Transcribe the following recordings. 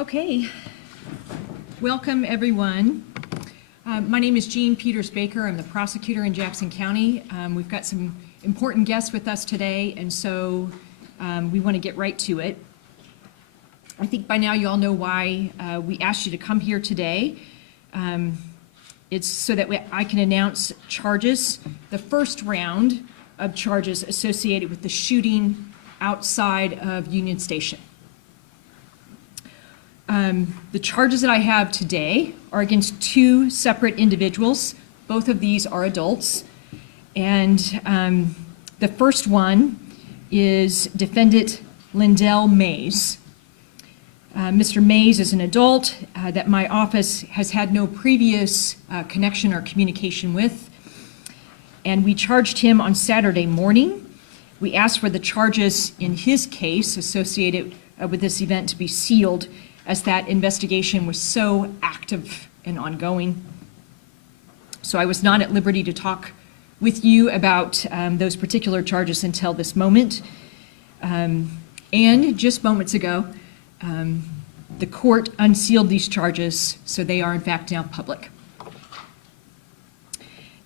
Okay, welcome everyone. My name is Jean Peters Baker. I'm the prosecutor in Jackson County. We've got some important guests with us today, and so we want to get right to it. I think by now you all know why we asked you to come here today. It's so that I can announce charges, the first round of charges associated with the shooting outside of Union Station. The charges that I have today are against two separate individuals. Both of these are adults. And the first one is defendant Lindell Mays. Mr. Mays is an adult that my office has had no previous connection or communication with. And we charged him on Saturday morning. We asked for the charges in his case associated with this event to be sealed, as that investigation was so active and ongoing. So I was not at liberty to talk with you about those particular charges until this moment. And just moments ago, the court unsealed these charges, so they are in fact now public.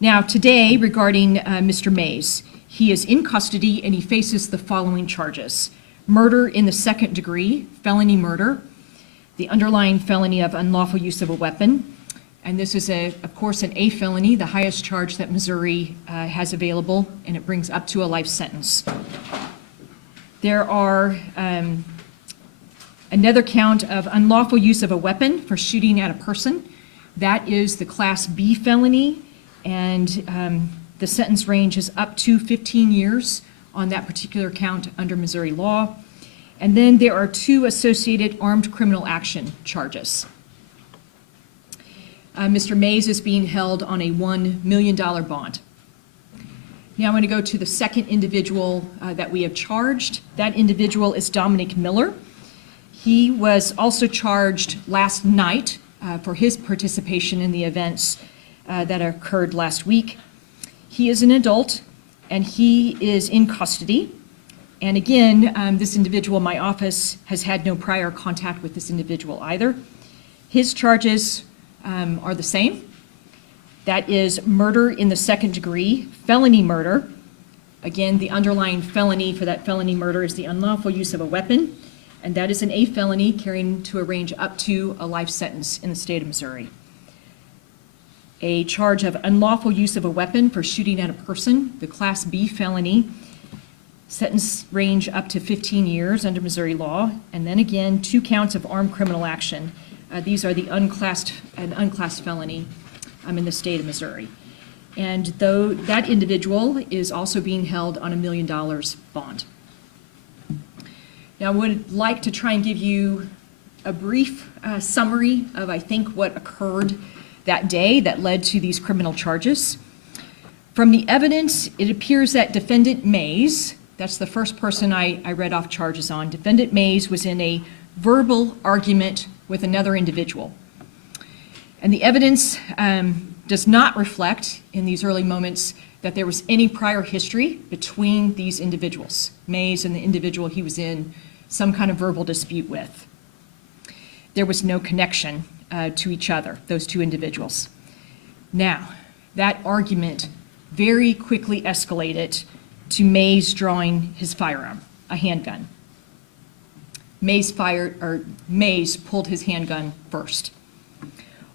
Now today, regarding Mr. Mays, he is in custody and he faces the following charges: murder in the second degree, felony murder, the underlying felony of unlawful use of a weapon, and this is, of course, an A felony, the highest charge that Missouri has available, and it brings up to a life sentence. There are another count of unlawful use of a weapon for shooting at a person. That is the Class B felony, and the sentence range is up to 15 years on that particular count under Missouri law. And then there are two associated armed criminal action charges. Mr. Mays is being held on a $1 million bond. Now I'm going to go to the second individual that we have charged. That individual is Dominic Miller. He was also charged last night for his participation in the events that occurred last week. He is an adult and he is in custody. And again, this individual, my office has had no prior contact with this individual either. His charges are the same. That is murder in the second degree, felony murder. Again, the underlying felony for that felony murder is the unlawful use of a weapon, and that is an A felony carrying to a range up to a life sentence in the state of Missouri. A charge of unlawful use of a weapon for shooting at a person, the Class B felony, sentence range up to 15 years under Missouri law, and then again, two counts of armed criminal action. These are the unclassed felony in the state of Missouri. And though that individual is also being held on $1 million bond. Now I would like to try and give you a brief summary of, I think, what occurred that day that led to these criminal charges. From the evidence, it appears that defendant Mays, that's the first person I read off charges on. Defendant Mays was in a verbal argument with another individual. And the evidence does not reflect in these early moments that there was any prior history between these individuals, Mays and the individual he was in some kind of verbal dispute with. There was no connection to each other, those two individuals. Now, that argument very quickly escalated to Mays drawing his firearm, a handgun. Mays pulled his handgun first.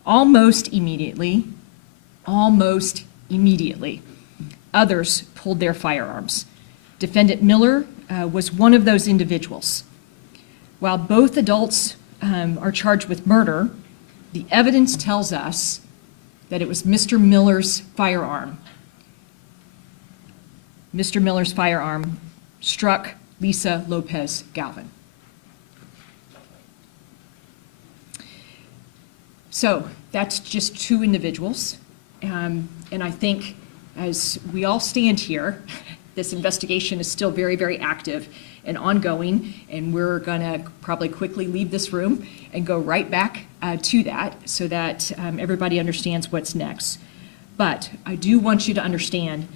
Almost immediately, others pulled their firearms. Defendant Miller was one of those individuals. While both adults are charged with murder, the evidence tells us that it was Mr. Miller's firearm. Mr. Miller's firearm struck Lisa Lopez Galvin. So that's just two individuals. And I think as we all stand here, this investigation is still very, very active and ongoing, and we're going to probably quickly leave this room and go right back to that so that everybody understands what's next. But I do want you to understand,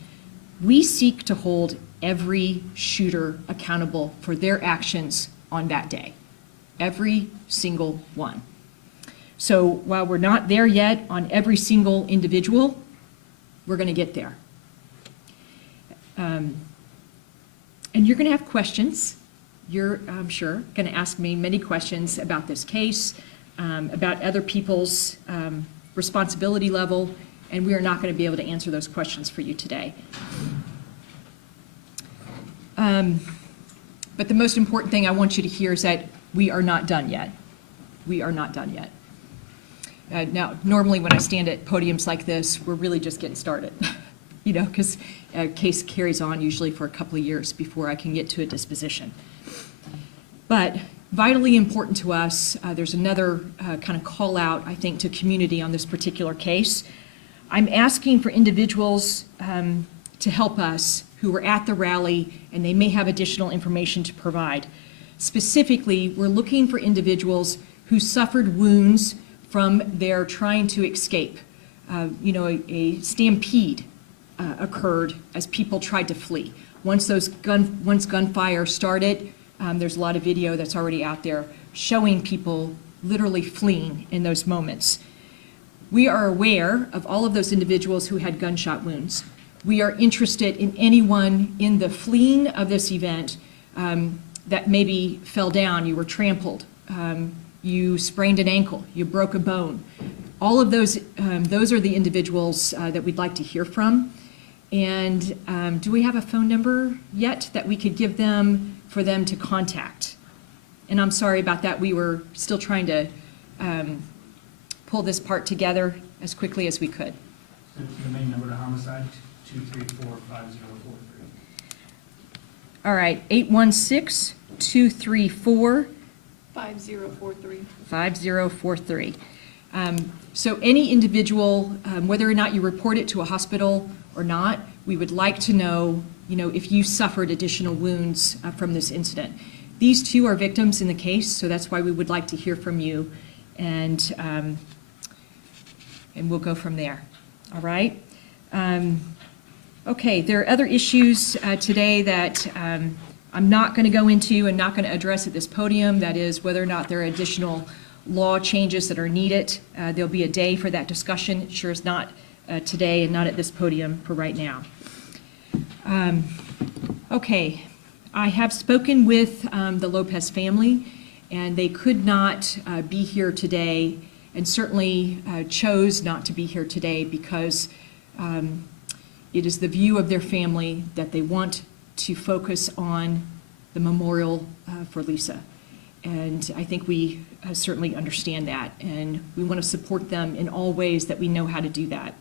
we seek to hold every shooter accountable for their actions on that day. every single one. So while we're not there yet on every single individual, we're going to get there. And you're going to have questions. You're, I'm sure, going to ask me many questions about this case, about other people's responsibility level, and we are not going to be able to answer those questions for you today. But the most important thing I want you to hear is that we are not done yet. We are not done yet. Now, normally when I stand at podiums like this, we're really just getting started, you know, because a case carries on usually for a couple of years before I can get to a disposition. But vitally important to us, there's another kind of call out, I think, to community on this particular case. I'm asking for individuals to help us who were at the rally, and they may have additional information to provide. Specifically, we're looking for individuals who suffered wounds from their trying to escape. You know, a stampede occurred as people tried to flee. Once gunfire started, there's a lot of video that's already out there showing people literally fleeing in those moments. We are aware of all of those individuals who had gunshot wounds. We are interested in anyone in the fleeing of this event that maybe fell down, you were trampled, you sprained an ankle, you broke a bone. All of those are the individuals that we'd like to hear from. And do we have a phone number yet that we could give them for them to contact? And I'm sorry about that. We were still trying to pull this part together as quickly as we could. The main number to homicide, 234-5043. All right, 816-234. 5043. 5043. So any individual, whether or not you report it to a hospital or not, we would like to know, you know, if you suffered additional wounds from this incident. These two are victims in the case, so that's why we would like to hear from you, and we'll go from there. All right. Okay, there are other issues today that I'm not going to go into and not going to address at this podium. That is whether or not there are additional law changes that are needed. There'll be a day for that discussion. It sure is not today and not at this podium for right now. Okay, I have spoken with the Lopez family, and they could not be here today, and certainly chose not to be here today because it is the view of their family that they want to focus on the memorial for Lisa. And I think we certainly understand that, and we want to support them in all ways that we know how to do that.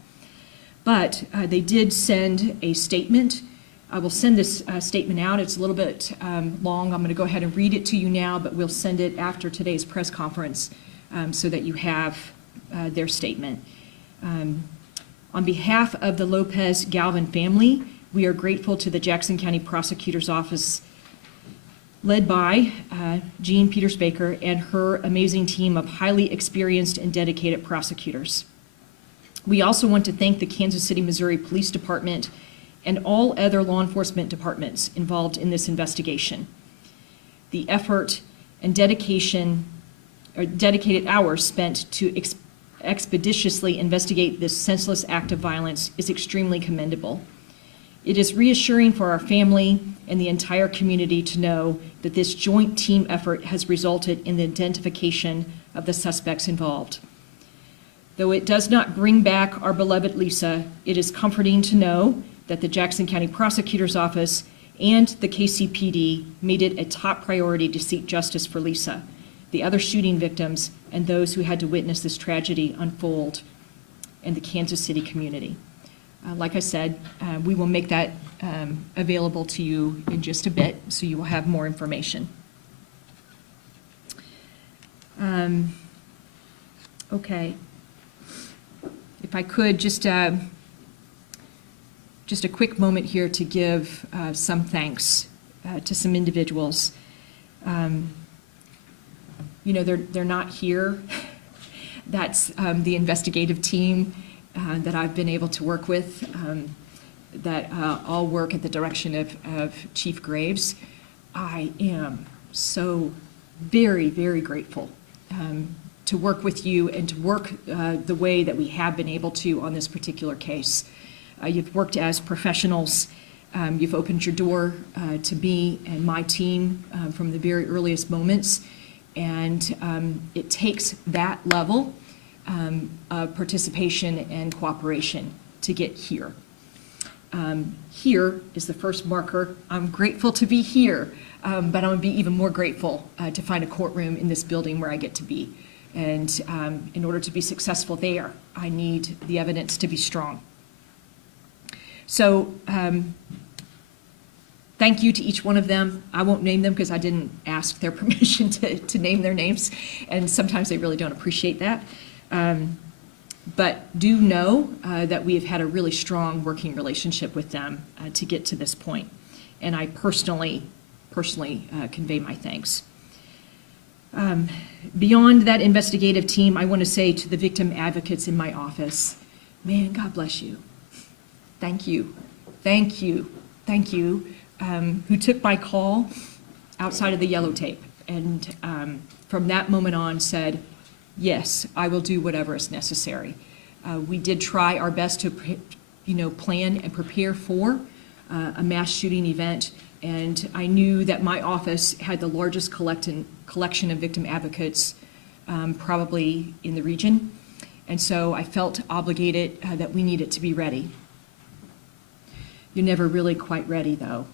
But they did send a statement. I will send this statement out. It's a little bit long. I'm going to go ahead and read it to you now, but we'll send it after today's press conference so that you have their statement. On behalf of the Lopez Galvin family, we are grateful to the Jackson County Prosecutor's Office, led by Jean Peters Baker and her amazing team of highly experienced and dedicated prosecutors. We also want to thank the Kansas City, Missouri Police Department and all other law enforcement departments involved in this investigation. The effort and dedicated hours spent to expeditiously investigate this senseless act of violence is extremely commendable. It is reassuring for our family and the entire community to know that this joint team effort has resulted in the identification of the suspects involved. Though it does not bring back our beloved Lisa, it is comforting to know that the Jackson County Prosecutor's Office and the KCPD made it a top priority to seek justice for Lisa, the other shooting victims, and those who had to witness this tragedy unfold in the Kansas City community. Like I said, we will make that available to you in just a bit, so you will have more information. Okay. If I could, just a quick moment here to give some thanks to some individuals. You know, they're not here. That's the investigative team that I've been able to work with, that all work at the direction of Chief Graves. I am so very, very grateful to work with you and to work the way that we have been able to on this particular case. You've worked as professionals. You've opened your door to me and my team from the very earliest moments. And it takes that level of participation and cooperation to get here. Here is the first marker. I'm grateful to be here, but I'm going to be even more grateful to find a courtroom in this building where I get to be. And in order to be successful there, I need the evidence to be strong. So thank you to each one of them. I won't name them because I didn't ask their permission to name their names, and sometimes they really don't appreciate that. But do know that we have had a really strong working relationship with them to get to this point. And I personally convey my thanks. Beyond that investigative team, I want to say to the victim advocates in my office, man, God bless you. Thank you. Thank you. Thank you. Who took my call outside of the yellow tape and from that moment on said, yes, I will do whatever is necessary. We did try our best to plan and prepare for a mass shooting event, and I knew that my office had the largest collection of victim advocates probably in the region, and so I felt obligated that we needed to be ready. You're never really quite ready, though,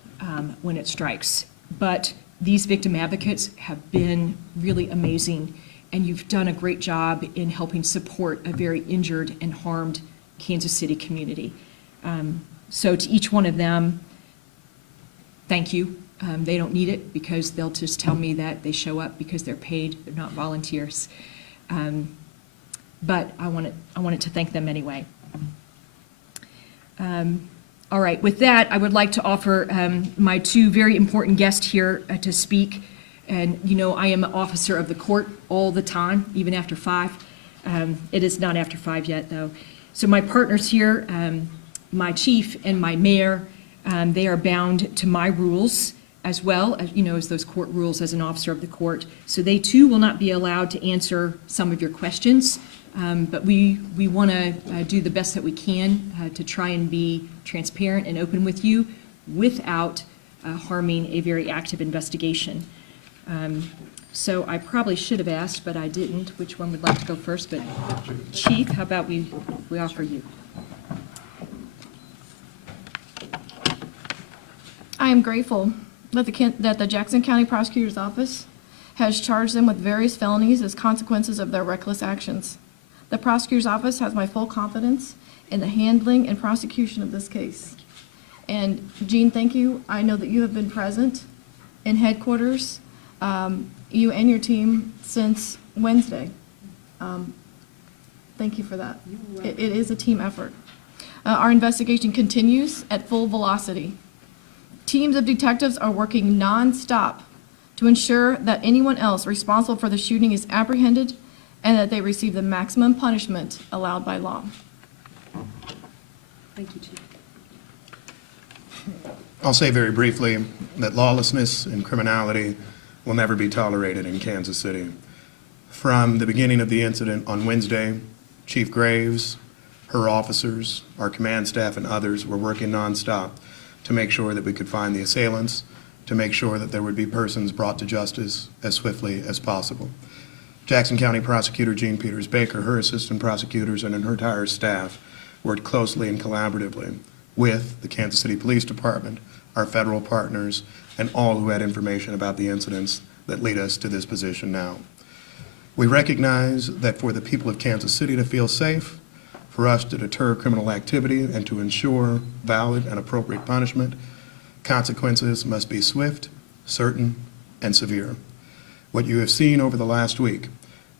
when it strikes. But these victim advocates have been really amazing, and you've done a great job in helping support a very injured and harmed Kansas City community. So to each one of them, thank you. They don't need it because they'll just tell me that they show up because they're paid. They're not volunteers. But I wanted to thank them anyway. All right, with that, I would like to offer my two very important guests here to speak. And I am an officer of the court all the time, even after 5. It is not after 5 yet, though. So my partners here, my chief and my mayor, they are bound to my rules as well as those court rules as an officer of the court. So they too will not be allowed to answer some of your questions. But we want to do the best that we can to try and be transparent and open with you without harming a very active investigation. So I probably should have asked, but I didn't, which one would like to go first. But Chief, how about we offer you? I am grateful that the Jackson County Prosecutor's Office has charged them with various felonies as consequences of their reckless actions. The Prosecutor's Office has my full confidence in the handling and prosecution of this case. And Jean, thank you. I know that you have been present in headquarters, you and your team, since Wednesday. Thank you for that. It is a team effort. Our investigation continues at full velocity. Teams of detectives are working nonstop to ensure that anyone else responsible for the shooting is apprehended and that they receive the maximum punishment allowed by law. Thank you, Chief. I'll say very briefly that lawlessness and criminality will never be tolerated in Kansas City. From the beginning of the incident on Wednesday, Chief Graves, her officers, our command staff, and others were working nonstop to make sure that we could find the assailants, to make sure that there would be persons brought to justice as swiftly as possible. Jackson County Prosecutor Jean Peters Baker, her assistant prosecutors, and her entire staff worked closely and collaboratively with the Kansas City Police Department, our federal partners, and all who had information about the incidents that lead us to this position now. We recognize that for the people of Kansas City to feel safe, for us to deter criminal activity and to ensure valid and appropriate punishment, consequences must be swift, certain, and severe. What you have seen over the last week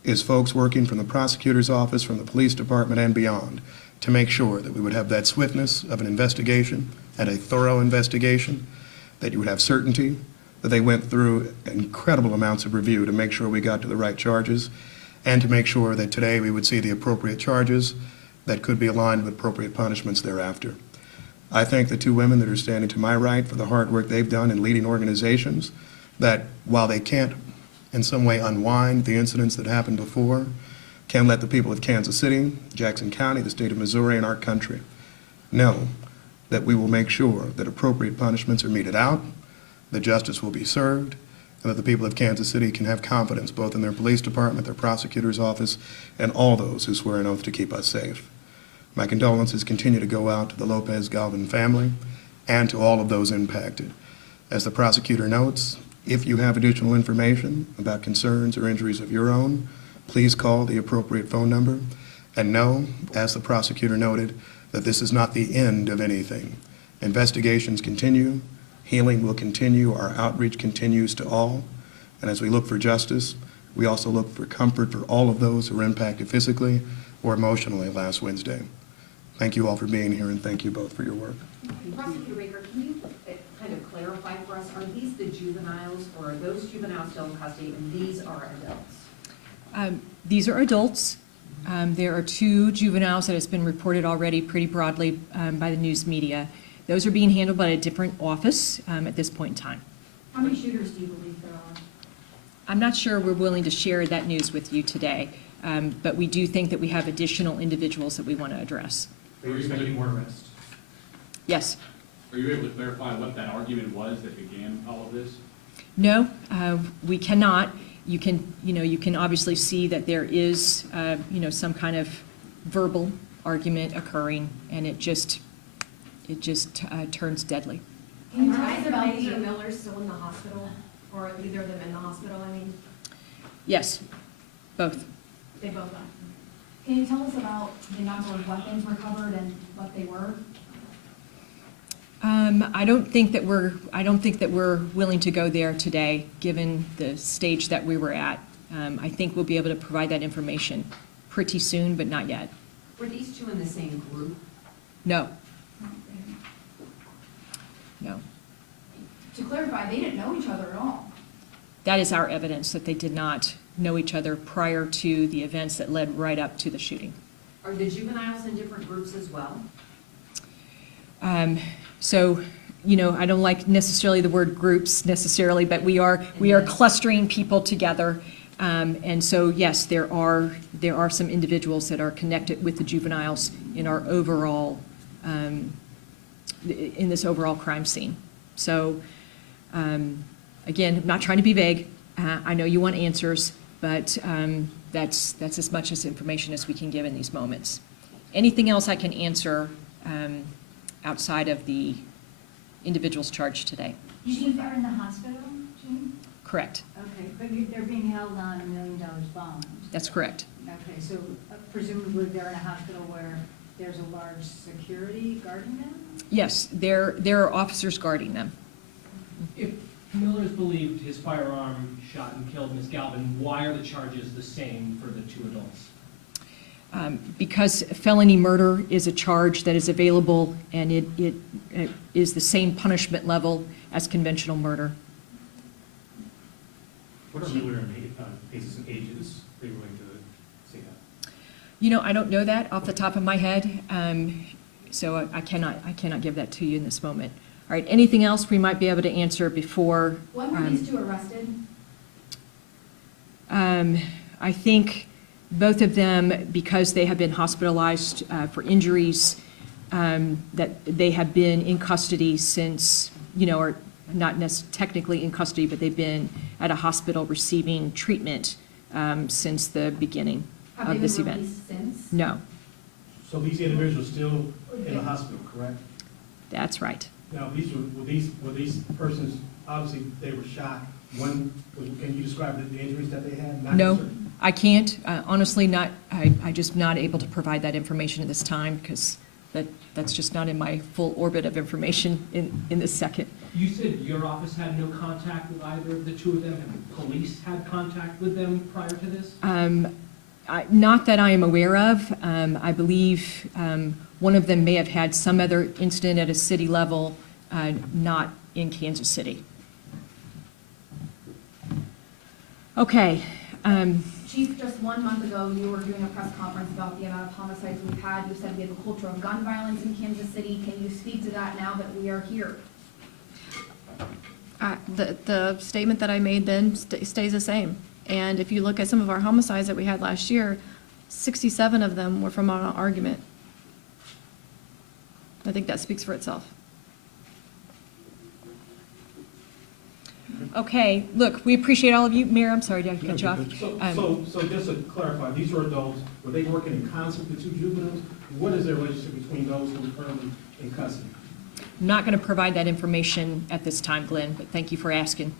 is folks working from the prosecutor's office, from the police department, and beyond to make sure that we would have that swiftness of an investigation and a thorough investigation, that you would have certainty, that they went through incredible amounts of review to make sure we got to the right charges, and to make sure that today we would see the appropriate charges that could be aligned with appropriate punishments thereafter. I thank the two women that are standing to my right for the hard work they've done in leading organizations that, while they can't in some way unwind the incidents that happened before, can let the people of Kansas City, Jackson County, the state of Missouri, and our country know that we will make sure that appropriate punishments are meted out, that justice will be served, and that the people of Kansas City can have confidence both in their police department, their prosecutor's office, and all those who swear an oath to keep us safe. My condolences continue to go out to the Lopez Galvin family and to all of those impacted. As the prosecutor notes, if you have additional information about concerns or injuries of your own, please call the appropriate phone number. And know, as the prosecutor noted, that this is not the end of anything. Investigations continue, healing will continue, our outreach continues to all. And as we look for justice, we also look for comfort for all of those who were impacted physically or emotionally last Wednesday. Thank you all for being here, and thank you both for your work. Prosecutor Baker, can you kind of clarify for us, are these the juveniles, or are those juveniles still in custody, and these are adults? These are adults. There are 2 juveniles that has been reported already pretty broadly by the news media. Those are being handled by a different office at this point in time. How many shooters do you believe there are? I'm not sure we're willing to share that news with you today, but we do think that we have additional individuals that we want to address. Are you expecting more arrests? Yes. Are you able to clarify what that argument was that began all of this? No, we cannot. You can obviously see that there is, some kind of verbal argument occurring, and it just turns deadly. Can you tell us about the Millers still in the hospital, or either of them in the hospital, I mean? Yes, both. They both are. Can you tell us about the number of weapons recovered and what they were? I don't think that we're willing to go there today, given the stage that we were at. I think we'll be able to provide that information pretty soon, but not yet. Were these 2 in the same group? No. No. To clarify, they didn't know each other at all. That is our evidence, that they did not know each other prior to the events that led right up to the shooting. Are the juveniles in different groups as well? So, I don't like necessarily the word groups necessarily, but we are clustering people together. And so, yes, there are some individuals that are connected with the juveniles in our overall, in this overall crime scene. So, again, I'm not trying to be vague. I know you want answers, but that's as much as information as we can give in these moments. Anything else I can answer outside of the individuals charged today? You think they're in the hospital, Jean? Correct. Okay, but they're being held on $1 million bond. That's correct. Okay, so presumably they're in a hospital where there's a large security guarding them? Yes, there are officers guarding them. If Miller is believed his firearm shot and killed Ms. Galvin, why are the charges the same for the 2 adults? Because felony murder is a charge that is available, and it is the same punishment level as conventional murder. What are Miller and Pace's ages? Are you willing to say that? I don't know that off the top of my head, so I cannot give that to you in this moment. All right, anything else we might be able to answer before? When were these 2 arrested? I think both of them, because they have been hospitalized for injuries, that they have been in custody since, or not technically in custody, but they've been at a hospital receiving treatment since the beginning of this event. Have they been released since? No, So these individuals still in the hospital, correct? that's right. Now, were these persons, obviously, they were shot. Can you describe the injuries that they had? Not No, certain. I can't. Honestly, I'm just not able to provide that information at this time, because that's just not in my full orbit of information in this second. You said your office had no contact with either of the 2 of them. Have the police had contact with them prior to this? Not that I am aware of. I believe one of them may have had some other incident at a city level, not in Kansas City. Okay. Chief, just 1 month ago, you were doing a press conference about the amount of homicides we've had. You said we have a culture of gun violence in Kansas City. Can you speak to that now that we are here? The statement that I made then stays the same. And if you look at some of our homicides that we had last year, 67 of them were from an argument. I think that speaks for itself. Okay, look, we appreciate all of you. Mayor, I'm sorry, did I cut you off? So just to clarify, these are adults, were they working in concert with the two juveniles? What is their relationship between those who are currently in custody? I'm not going to provide that information at this time, Glenn, but thank you for asking.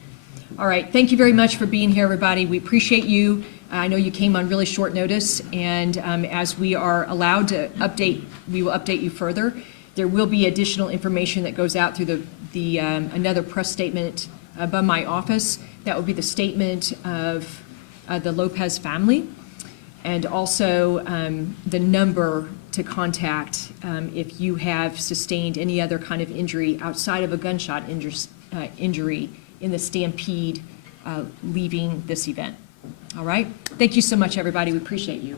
All right, thank you very much for being here, everybody. We appreciate you. I know you came on really short notice, and as we are allowed to update, we will update you further. There will be additional information that goes out through the another press statement by my office. That will be the statement of the Lopez family, and also the number to contact if you have sustained any other kind of injury outside of a gunshot injury in the stampede leaving this event. All right? Thank you so much, everybody. We appreciate you.